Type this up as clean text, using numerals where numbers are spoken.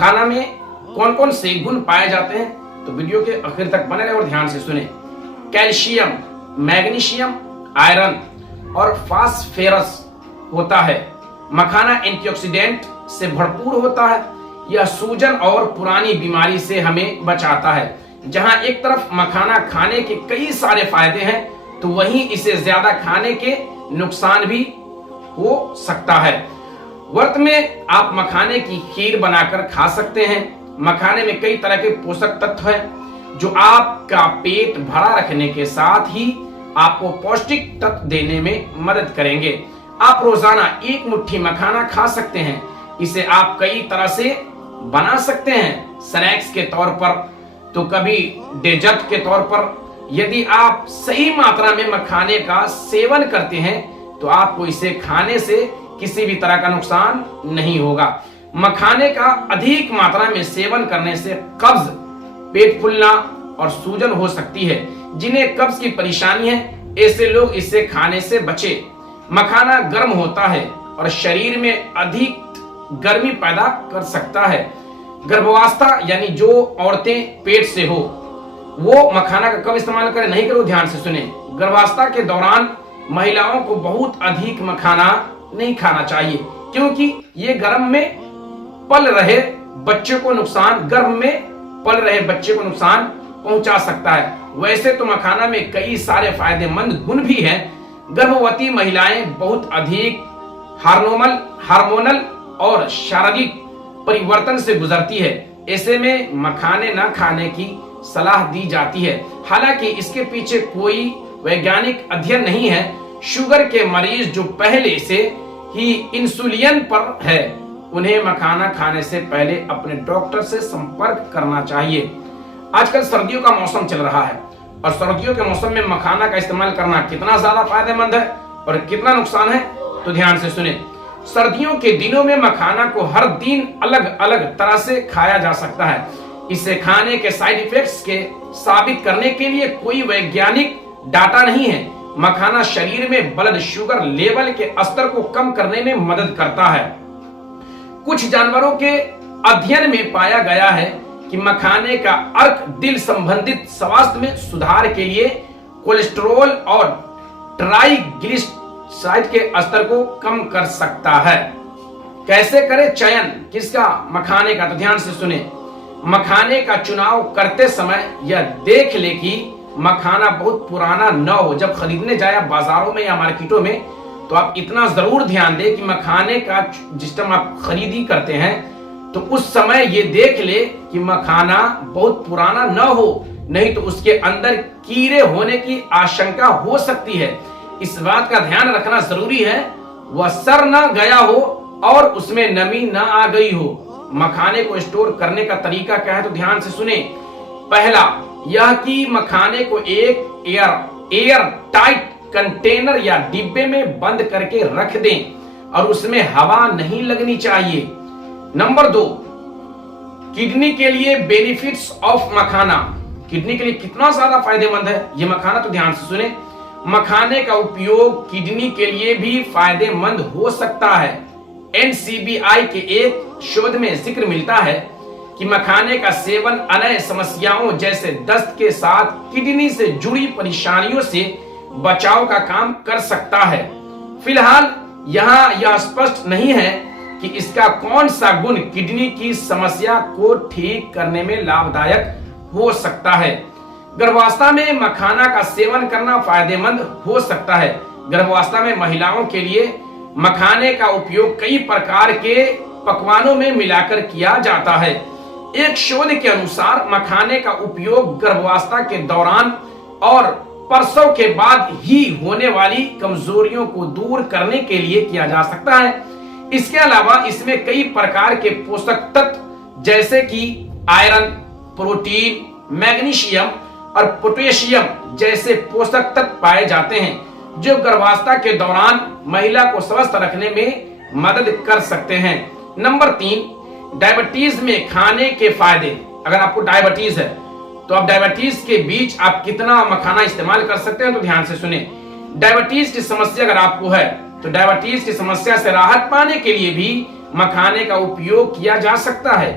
खाना में कौन कौन से गुण पाए जाते हैं, तो वीडियो के आखिर तक बने रहे और ध्यान से सुने। कैल्शियम, मैग्नीशियम, आयरन और फास्फोरस होता है। मखाना एंटीऑक्सीडेंट से भरपूर होता है। यह सूजन और पुरानी बीमारी से हमें बचाता है। जहां एक तरफ मखाना खाने के कई सारे फायदे हैं, तो वहीं इसे ज्यादा खाने के नुकसान भी हो सकता है। व्रत में आप मखाने की खीर बनाकर खा सकते हैं। मखाने में कई तरह के पोषक तत्व हैं जो आपका पेट भरा रखने के साथ ही आपको पौष्टिक तत्व देने में मदद करेंगे। आप रोजाना एक मुट्ठी मखाना खा सकते हैं। इसे आप कई तरह से बना सकते हैं, स्नैक्स के तौर पर, तो कभी डेजर्ट के तौर पर। यदि आप सही मात्रा में मखाने का सेवन करते हैं तो आपको इसे खाने से किसी भी तरह का नुकसान नहीं होगा। मखाने का अधिक मात्रा में सेवन करने से कब्ज, पेट फूलना और सूजन हो सकती है। जिन्हें कब्ज की परेशानी है, ऐसे लोग इसे खाने से बचे। मखाना गर्म होता है और शरीर में अधिक गर्मी पैदा कर सकता है। गर्भावस्था यानी जो औरतें पेट से हो, वो मखाना का कब इस्तेमाल करें, नहीं करो, ध्यान से सुने। गर्भावस्था के दौरान महिलाओं को बहुत अधिक मखाना नहीं खाना चाहिए, क्योंकि ये गर्भ में पल रहे बच्चे को नुकसान पहुंचा सकता है। वैसे तो मखाना में कई सारे फायदेमंद गुण भी हैं। गर्भवती महिलाएं बहुत अधिक हार्मोनल और शारीरिक परिवर्तन से गुजरती है। ऐसे में मखाने न खाने की सलाह दी जाती है। हालांकि इसके पीछे कोई वैज्ञानिक अध्ययन नहीं है। शुगर के मरीज जो पहले से ही इंसुलिन पर है, उन्हें मखाना खाने से पहले अपने डॉक्टर से संपर्क करना चाहिए। आजकल सर्दियों का मौसम चल रहा है और सर्दियों के मौसम में मखाना का इस्तेमाल करना कितना ज्यादा फायदेमंद है और कितना नुकसान है, तो ध्यान से सुने। सर्दियों के दिनों में मखाना को हर दिन अलग अलग तरह से खाया जा सकता है। इसे खाने के साइड इफेक्ट्स के साबित करने के लिए कोई वैज्ञानिक डाटा नहीं है। मखाना शरीर में ब्लड शुगर लेवल के स्तर को कम करने में मदद करता है। कुछ जानवरों के अध्ययन में पाया गया है कि मखाने का अर्क दिल संबंधित स्वास्थ्य में सुधार के लिए कोलेस्ट्रॉल और ट्राइग्लिसराइड के स्तर को कम कर सकता है। कैसे करें चयन किसका, मखाने का, तो ध्यान से सुने। मखाने का चुनाव करते समय यह देख ले कि मखाना बहुत पुराना न हो। जब खरीदने जाए बाजारों में या मार्केटों में, तो आप इतना जरूर ध्यान दें कि मखाने का जिस टाइम आप खरीदी करते हैं तो उस समय ये देख ले कि मखाना बहुत पुराना न हो, नहीं तो उसके अंदर कीड़े होने की आशंका हो सकती है। इस बात का ध्यान रखना जरूरी है, वह सड़ न गया हो और उसमें नमी न आ गई हो। मखाने को स्टोर करने का तरीका क्या है, तो ध्यान से सुने। पहला यह कि मखाने को एक एयर टाइट कंटेनर या डिब्बे में बंद करके रख दें और उसमें हवा नहीं लगनी चाहिए। नंबर 2, किडनी के लिए बेनिफिट्स ऑफ मखाना। किडनी के लिए कितना ज्यादा फायदेमंद है ये मखाना, तो ध्यान से सुने। मखाने का उपयोग किडनी के लिए भी फायदेमंद हो सकता है। NCBI के एक शोध में जिक्र मिलता है कि मखाने का सेवन अन्य समस्याओं जैसे दस्त के साथ किडनी से जुड़ी परेशानियों से बचाव का काम कर सकता है। फिलहाल यहाँ यह स्पष्ट नहीं है कि इसका कौन सा गुण किडनी की समस्या को ठीक करने में लाभदायक हो सकता है। गर्भावस्था में मखाना का सेवन करना फायदेमंद हो सकता है। गर्भावस्था में महिलाओं के लिए मखाने का उपयोग कई प्रकार के पकवानों में मिलाकर किया जाता है। एक शोध के अनुसार मखाने का उपयोग गर्भावस्था के दौरान और प्रसव के बाद ही होने वाली कमजोरियों को दूर करने के लिए किया जा सकता है। इसके अलावा इसमें कई प्रकार के पोषक तत्व जैसे कि आयरन, प्रोटीन, मैग्नीशियम और पोटेशियम जैसे पोषक तत्व पाए जाते हैं, जो गर्भावस्था के दौरान महिला को स्वस्थ रखने में मदद कर सकते हैं। नंबर 3, डायबिटीज में खाने के फायदे। अगर आपको डायबिटीज है तो आप डायबिटीज के बीच आप कितना मखाना इस्तेमाल कर सकते हैं, तो ध्यान से सुने। डायबिटीज की समस्या अगर आपको है तो डायबिटीज की समस्या से राहत पाने के लिए भी मखाने का उपयोग किया जा सकता है।